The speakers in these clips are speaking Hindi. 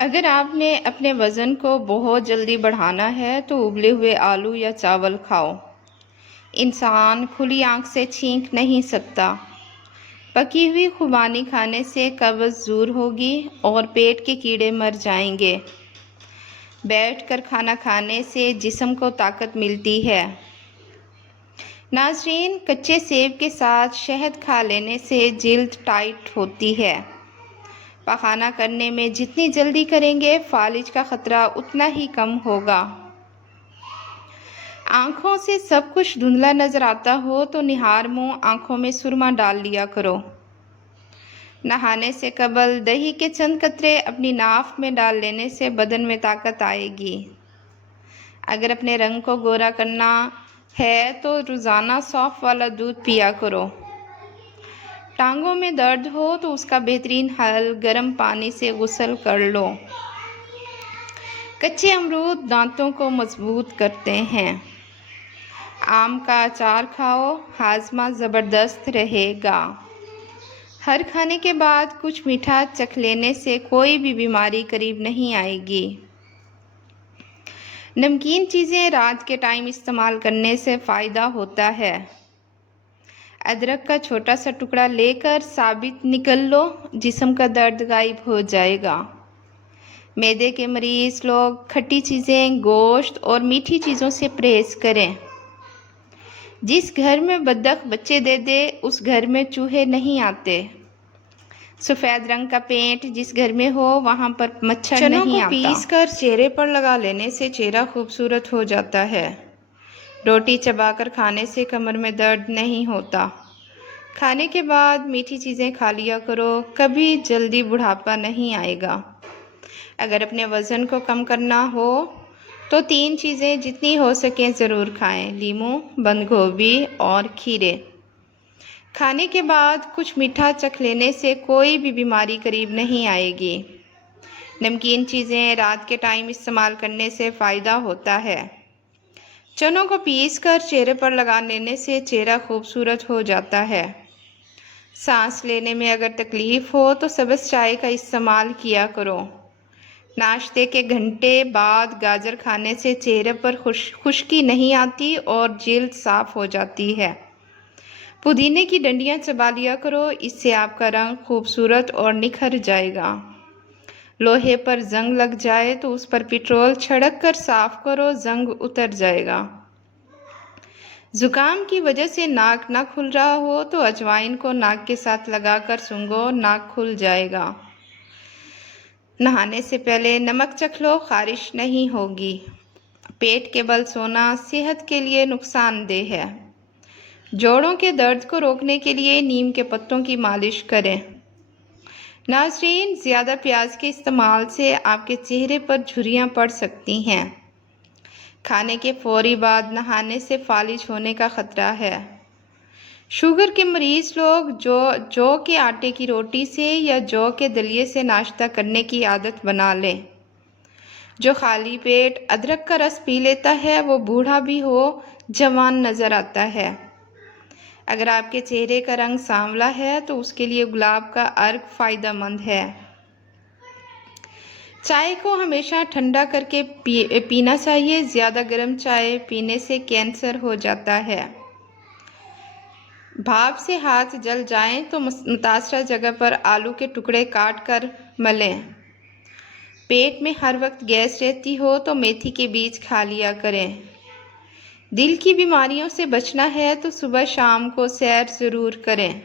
अगर आपने अपने वज़न को बहुत जल्दी बढ़ाना है तो उबले हुए आलू या चावल खाओ। इंसान खुली आंख से छींक नहीं सकता। पकी हुई खुबानी खाने से कब्ज़ दूर होगी और पेट के कीड़े मर जाएंगे। बैठकर खाना खाने से जिस्म को ताकत मिलती है। नाज़रीन, कच्चे सेब के साथ शहद खा लेने से जिल्द टाइट होती है। पखाना करने में जितनी जल्दी करेंगे फालिज का ख़तरा उतना ही कम होगा। आँखों से सब कुछ धुंधला नज़र आता हो तो निहार मुँह आँखों में सुरमा डाल लिया करो। नहाने से कबल दही के चंद कतरे अपनी नाफ में डाल लेने से बदन में ताकत आएगी। अगर अपने रंग को गोरा करना है तो रोज़ाना सौंफ वाला दूध पिया करो। टांगों में दर्द हो तो उसका बेहतरीन हल गर्म पानी से गुस्ल कर लो। कच्चे अमरूद दांतों को मजबूत करते हैं। आम का अचार खाओ, हाजमा ज़बरदस्त रहेगा। हर खाने के बाद कुछ मीठा चख लेने से कोई भी बीमारी करीब नहीं आएगी। नमकीन चीज़ें रात के टाइम इस्तेमाल करने से फ़ायदा होता है। अदरक का छोटा सा टुकड़ा लेकर साबित निकल लो, जिस्म का दर्द गायब हो जाएगा। मैदे के मरीज़ लोग खट्टी चीज़ें, गोश्त और मीठी चीज़ों से परहेज़ करें। जिस घर में बत्तख बच्चे दे दे उस घर में चूहे नहीं आते। सफ़ेद रंग का पेंट जिस घर में हो वहाँ पर मच्छर चनों नहीं को आता। पीस कर चेहरे पर लगा लेने से चेहरा खूबसूरत हो जाता है। रोटी चबाकर खाने से कमर में दर्द नहीं होता। खाने के बाद मीठी चीज़ें खा लिया करो, कभी जल्दी बुढ़ापा नहीं आएगा। अगर अपने वज़न को कम करना हो तो 3 चीज़ें जितनी हो सकें ज़रूर खाएं: लीमू, बंद गोभी और खीरे। खाने के बाद कुछ मीठा चख लेने से कोई भी बीमारी करीब नहीं आएगी। नमकीन चीज़ें रात के टाइम इस्तेमाल करने से फ़ायदा होता है। चनों को पीस कर चेहरे पर लगा लेने से चेहरा खूबसूरत हो जाता है। सांस लेने में अगर तकलीफ़ हो तो सब्ज़ चाय का इस्तेमाल किया करो। नाश्ते के घंटे बाद गाजर खाने से चेहरे पर खुश्की नहीं आती और जिल्द साफ़ हो जाती है। पुदीने की डंडियाँ चबा लिया करो, इससे आपका रंग खूबसूरत और निखर जाएगा। लोहे पर जंग लग जाए तो उस पर पेट्रोल छिड़क कर साफ़ करो, जंग उतर जाएगा। ज़ुकाम की वजह से नाक ना खुल रहा हो तो अजवाइन को नाक के साथ लगाकर सूंघो, नाक खुल जाएगा। नहाने से पहले नमक चख लो, खारिश नहीं होगी। पेट के बल सोना सेहत के लिए नुकसानदेह है। जोड़ों के दर्द को रोकने के लिए नीम के पत्तों की मालिश करें। नाज़रीन, ज़्यादा प्याज के इस्तेमाल से आपके चेहरे पर झुर्रियाँ पड़ सकती हैं। खाने के फौरी बाद नहाने से फालिज होने का ख़तरा है। शुगर के मरीज़ लोग जौ के आटे की रोटी से या जौ के दलिए से नाश्ता करने की आदत बना लें। जो खाली पेट अदरक का रस पी लेता है वो बूढ़ा भी हो जवान नज़र आता है। अगर आपके चेहरे का रंग सांवला है तो उसके लिए गुलाब का अर्क फ़ायदेमंद है। चाय को हमेशा ठंडा करके पीना चाहिए। ज़्यादा गर्म चाय पीने से कैंसर हो जाता है। भाप से हाथ जल जाएं तो मुतासरा जगह पर आलू के टुकड़े काट कर मलें। पेट में हर वक्त गैस रहती हो तो मेथी के बीज खा लिया करें। दिल की बीमारियों से बचना है तो सुबह शाम को सैर ज़रूर करें।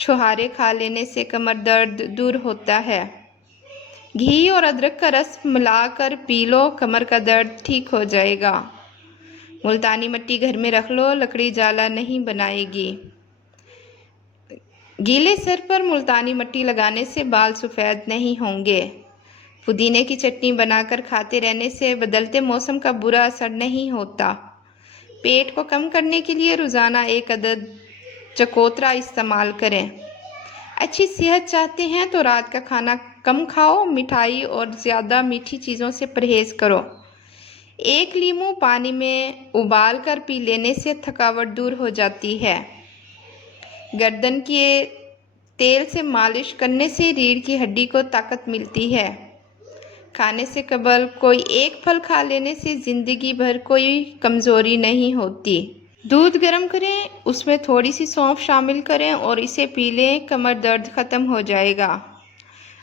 छुहारे खा लेने से कमर दर्द दूर होता है। घी और अदरक का रस मिलाकर पी लो, कमर का दर्द ठीक हो जाएगा। मुल्तानी मिट्टी घर में रख लो, लकड़ी जाला नहीं बनाएगी। गीले सर पर मुल्तानी मिट्टी लगाने से बाल सफ़ेद नहीं होंगे। पुदीने की चटनी बनाकर खाते रहने से बदलते मौसम का बुरा असर नहीं होता। पेट को कम करने के लिए रोज़ाना 1 अदद चकोतरा इस्तेमाल करें। अच्छी सेहत चाहते हैं तो रात का खाना कम खाओ, मिठाई और ज़्यादा मीठी चीज़ों से परहेज़ करो। 1 लीमू पानी में उबाल कर पी लेने से थकावट दूर हो जाती है। गर्दन के तेल से मालिश करने से रीढ़ की हड्डी को ताकत मिलती है। खाने से कबल कोई एक फल खा लेने से ज़िंदगी भर कोई कमज़ोरी नहीं होती। दूध गर्म करें, उसमें थोड़ी सी सौंफ शामिल करें और इसे पी लें, कमर दर्द ख़त्म हो जाएगा।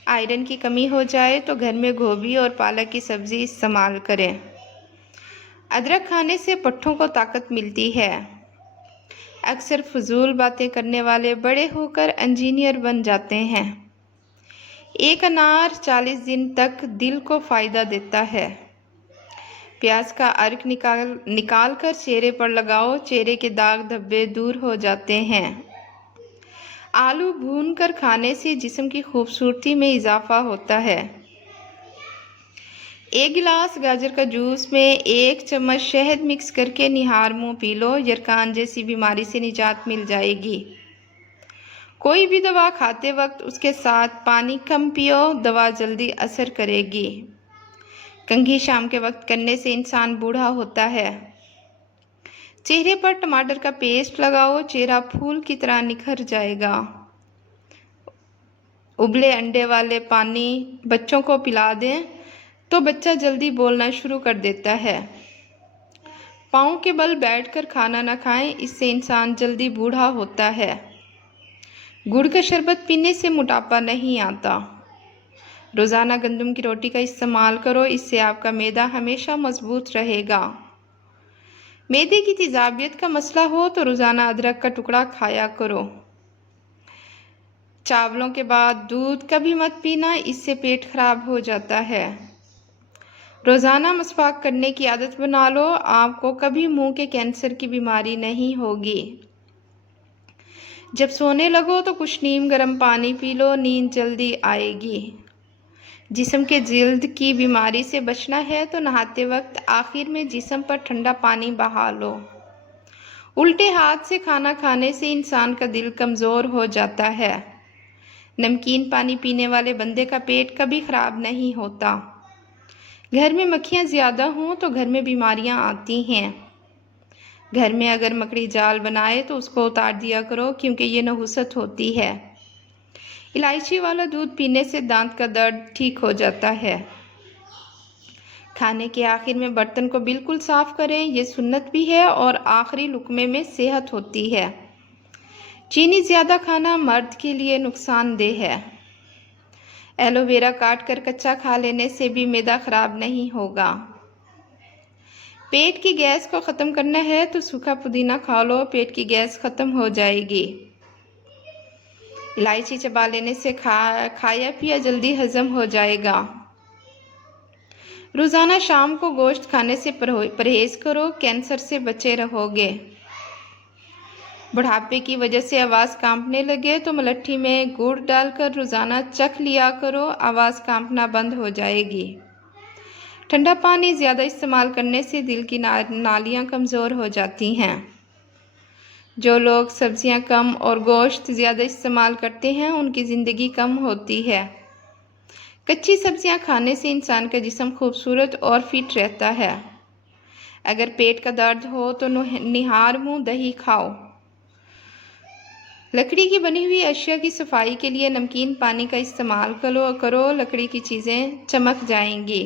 आयरन की कमी हो जाए तो घर में गोभी और पालक की सब्ज़ी इस्तेमाल करें। अदरक खाने से पट्ठों को ताकत मिलती है। अक्सर फजूल बातें करने वाले बड़े होकर इंजीनियर बन जाते हैं। एक अनार 40 दिन तक दिल को फ़ायदा देता है। प्याज का अर्क निकाल कर चेहरे पर लगाओ, चेहरे के दाग धब्बे दूर हो जाते हैं। आलू भूनकर खाने से जिस्म की खूबसूरती में इजाफा होता है। एक गिलास गाजर का जूस में 1 चम्मच शहद मिक्स करके निहार मुंह पी लो, यरकान जैसी बीमारी से निजात मिल जाएगी। कोई भी दवा खाते वक्त उसके साथ पानी कम पियो, दवा जल्दी असर करेगी। कंघी शाम के वक्त करने से इंसान बूढ़ा होता है। चेहरे पर टमाटर का पेस्ट लगाओ, चेहरा फूल की तरह निखर जाएगा। उबले अंडे वाले पानी बच्चों को पिला दें तो बच्चा जल्दी बोलना शुरू कर देता है। पाँव के बल बैठकर खाना न खाएं, इससे इंसान जल्दी बूढ़ा होता है। गुड़ का शरबत पीने से मोटापा नहीं आता। रोज़ाना गंदम की रोटी का इस्तेमाल करो, इससे आपका मैदा हमेशा मजबूत रहेगा। मैदे की तेज़ाबियत का मसला हो तो रोज़ाना अदरक का टुकड़ा खाया करो। चावलों के बाद दूध कभी मत पीना, इससे पेट खराब हो जाता है। रोज़ाना मसवाक करने की आदत बना लो, आपको कभी मुंह के कैंसर की बीमारी नहीं होगी। जब सोने लगो तो कुछ नीम गर्म पानी पी लो, नींद जल्दी आएगी। जिस्म के जिल्द की बीमारी से बचना है तो नहाते वक्त आखिर में जिस्म पर ठंडा पानी बहा लो। उल्टे हाथ से खाना खाने से इंसान का दिल कमज़ोर हो जाता है। नमकीन पानी पीने वाले बंदे का पेट कभी ख़राब नहीं होता। घर में मक्खियाँ ज़्यादा हों तो घर में बीमारियाँ आती हैं। घर में अगर मकड़ी जाल बनाए तो उसको उतार दिया करो, क्योंकि ये नहुसत होती है। इलायची वाला दूध पीने से दांत का दर्द ठीक हो जाता है। खाने के आखिर में बर्तन को बिल्कुल साफ़ करें, ये सुन्नत भी है और आखिरी लुक़मे में सेहत होती है। चीनी ज़्यादा खाना मर्द के लिए नुकसानदेह है। एलोवेरा काट कर कच्चा खा लेने से भी मैदा ख़राब नहीं होगा। पेट की गैस को ख़त्म करना है तो सूखा पुदीना खा लो, पेट की गैस ख़त्म हो जाएगी। इलायची चबा लेने से खाया पिया जल्दी हजम हो जाएगा। रोज़ाना शाम को गोश्त खाने से परहेज़ करो, कैंसर से बचे रहोगे। बुढ़ापे की वजह से आवाज़ कांपने लगे तो मलट्ठी में गुड़ डालकर रोज़ाना चख लिया करो, आवाज़ कांपना बंद हो जाएगी। ठंडा पानी ज़्यादा इस्तेमाल करने से दिल की नालियाँ कमज़ोर हो जाती हैं। जो लोग सब्ज़ियाँ कम और गोश्त ज़्यादा इस्तेमाल करते हैं उनकी ज़िंदगी कम होती है। कच्ची सब्ज़ियाँ खाने से इंसान का जिस्म खूबसूरत और फिट रहता है। अगर पेट का दर्द हो तो निहार मुँह दही खाओ। लकड़ी की बनी हुई अशिया की सफाई के लिए नमकीन पानी का इस्तेमाल करो, लकड़ी की चीज़ें चमक जाएंगी।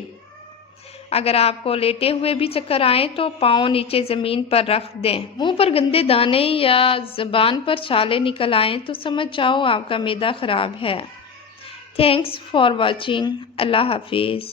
अगर आपको लेटे हुए भी चक्कर आए तो पाँव नीचे ज़मीन पर रख दें। मुंह पर गंदे दाने या ज़बान पर छाले निकल आएँ तो समझ जाओ आपका मैदा ख़राब है। Thanks for watching. अल्लाह हाफिज़।